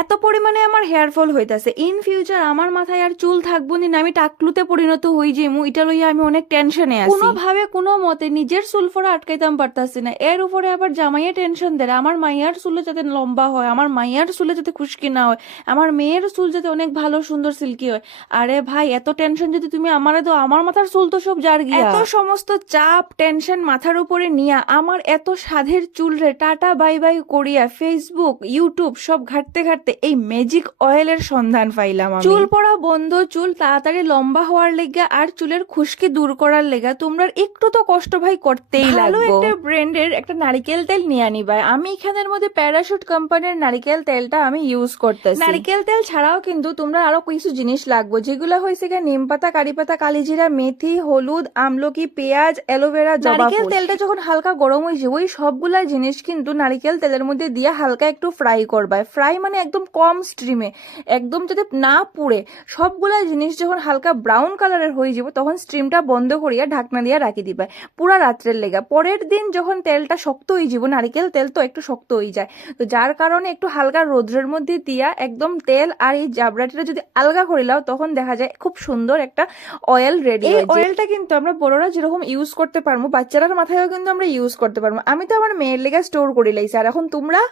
এত পরিমাণে আমার হেয়ার ফল হইতাছে, ইন ফিউচার আমার মাথায় আর চুল থাকবো নি না, আমি টাকলুতে পরিণত হই যাইমু, এটা লইয়া আমি অনেক টেনশনে আছি। কোনোভাবে কোনো মতে নিজের চুল ফোড়া আটকাইতাম পারতাছি না, এর উপরে আবার জামাইয়ে টেনশন দেয় আমার মাইয়ার চুলে যাতে লম্বা হয়, আমার মাইয়ার চুলে যাতে খুশকি না হয়, আমার মেয়ের চুল যাতে অনেক ভালো সুন্দর সিল্কি হয়। আরে ভাই, এত টেনশন যদি তুমি আমারে দাও, আমার মাথার চুল তো সব জার গিয়া। এত সমস্ত চাপ টেনশন মাথার উপরে নিয়া আমার এত সাধের চুল রে টাটা বাই বাই করিয়া ফেসবুক ইউটিউব সব ঘাটতে ঘাটতে এই ম্যাজিক অয়েলের সন্ধান পাইলাম আমি। চুল পড়া বন্ধ, চুল তাড়াতাড়ি লম্বা হওয়ার লেগা আর চুলের খুশকি দূর করার লেগা তোমরা একটু তো কষ্ট ভাই করতেই লাগবে। ভালো একটা ব্র্যান্ডের একটা নারিকেল তেল নিয়ে আনিবা। আমি এখানের মধ্যে প্যারাশুট কোম্পানির নারিকেল তেলটা আমি ইউজ করতেছি। নারিকেল তেল ছাড়াও কিন্তু তোমরা আরো কিছু জিনিস লাগবে, যেগুলো হয়েছে নিম পাতা, কারি পাতা, কালিজিরা, মেথি, হলুদ, আমলকি, পেঁয়াজ, অ্যালোভেরা, নারিকেল তেলটা যখন হালকা গরম হয়ে যাবে ওই সবগুলা জিনিস কিন্তু নারিকেল তেলের মধ্যে দিয়ে হালকা একটু ফ্রাই করবা। ফ্রাই মানে একদম কম স্ট্রিমে, একদম যাতে না পুড়ে। সবগুলা জিনিস যখন হালকা ব্রাউন কালারের হয়ে যাবে তখন স্ট্রিমটা বন্ধ করিয়া ঢাকনা দিয়ে রাখি দিবা পুরা রাত্রের লেগা। পরের দিন যখন তেলটা শক্ত হয়ে যাব, নারিকেল তেল তো একটু শক্ত হয়ে যায়, তো যার কারণে একটু হালকা রোদ্রের মধ্যে দিয়া একদম তেল আর এই জাবরাটিটা যদি আলগা করিলাও তখন দেখা যায় খুব সুন্দর একটা অয়েল রেডি। এই অয়েলটা কিন্তু আমরা বড়রা যেরকম ইউজ করতে পারবো, বাচ্চারার মাথায়ও কিন্তু আমরা ইউজ করতে পারবো। আমি তো আমার মেয়ের লেগে স্টোর করে লাইছি, আর এখন তোমরা